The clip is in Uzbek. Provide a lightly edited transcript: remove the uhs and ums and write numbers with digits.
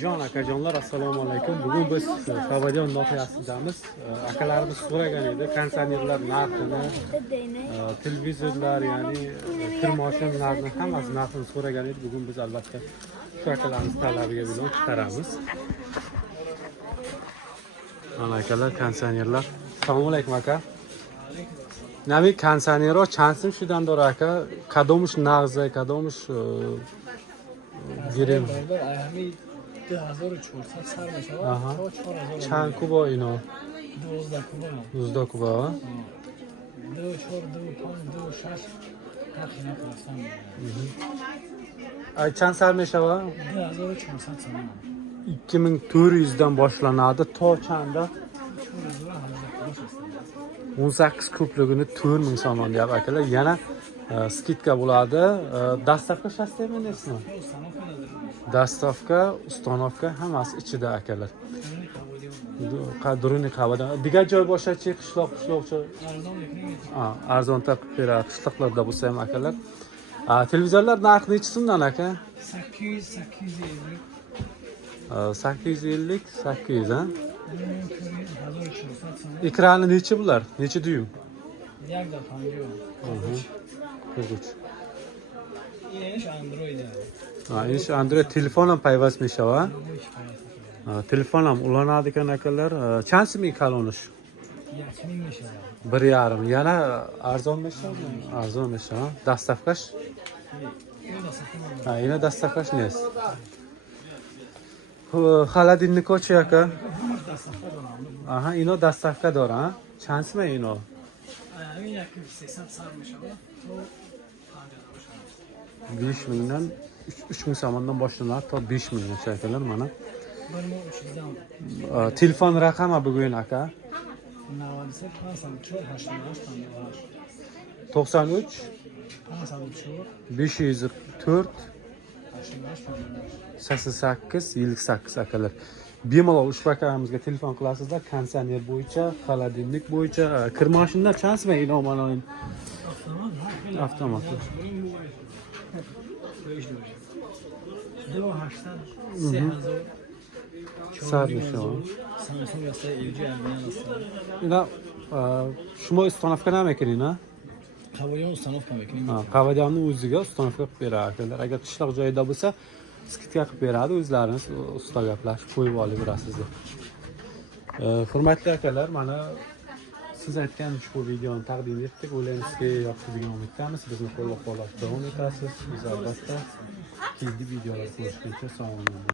Jon akajonlar, assalomu alaykum. Bugun biz Qavadiyon noqiyasidamiz. Akalarimiz so'ragan edi konditsionerlar narxini, televizorlar, ya'ni kirmoshinalarni hammasi narxini so'ragan edi. Bugun biz albatta shu akalarimiz talabiga binoan chiqaramiz. Mana akalar konditsionerlar. Assalomu alaykum aka. Navi konditsionero chansim shidan dor aka. Kadomush nag'za, kadomush girim. 2400 سر میشه تا 4000 چند کوبا اینا؟ 12 کوبا 12 کوبا 2 4 2 5 2 6 تقریبا فرستم ay چند سر میشه و 2400 سر 2400 dan boshlanadi to chanda 18 kubligini 4000 so'mdan deyapti akalar. Yana skidka bo'ladi. Dastavka shastami nesmi? Dastavka, ustonovka hammasi ichida akalar. Qadrini qavada. Digar joy boshqacha qishloqcha arzon taqib beradi. Qishloqlarda bo'lsa ham akalar. Televizorlar narxi necha so'mdan aka? 850 800 ha? Ekrani necha bular? Necha duyum? 43. اینش اندرویده Ish Android telefon ham payvast mishava. Telefon ham ulanadi ekan akalar. Chansimi kalonish? 1000 میشه 1.5. Yana arzon mishava? Arzon mishava. Dastavkash? Yana dastavkash nes. Xaladinni ko'chi aka. Aha, ino dastavka dora, ha? Chansimi ino? همین 1300 سر میشه تو 5000 dan 3000 so'mdan boshlanadi to 5000 gacha akalar mana. Telefon raqami bugun aka? 93 504 88 58 akalar. Bemalol ushbu akaramizga telefon qilasizlar. Konditsioner bo'yicha, xaladinlik bo'yicha, kirmashinlar chansmi ino mana avtomat. Ina shuma ustonovka nima ekan? Qavadiyon ustonovka ekan. Qavadiyonni o'ziga ustonovka qilib beradi. Agar qishloq joyida bo'lsa, skidka qilib beradi, o'zlarimiz usta gaplashib qo'yib olib berasizlar. Hurmatli akalar, mana siz aytgan ushbu videoni taqdim etdik. O'ylaymizki, yoqdi degan umiddamiz. Bizni qo'llab-quvvatlashda davom etasiz. Biz albatta keyingi videolar ko'rishguncha sog' bo'ling.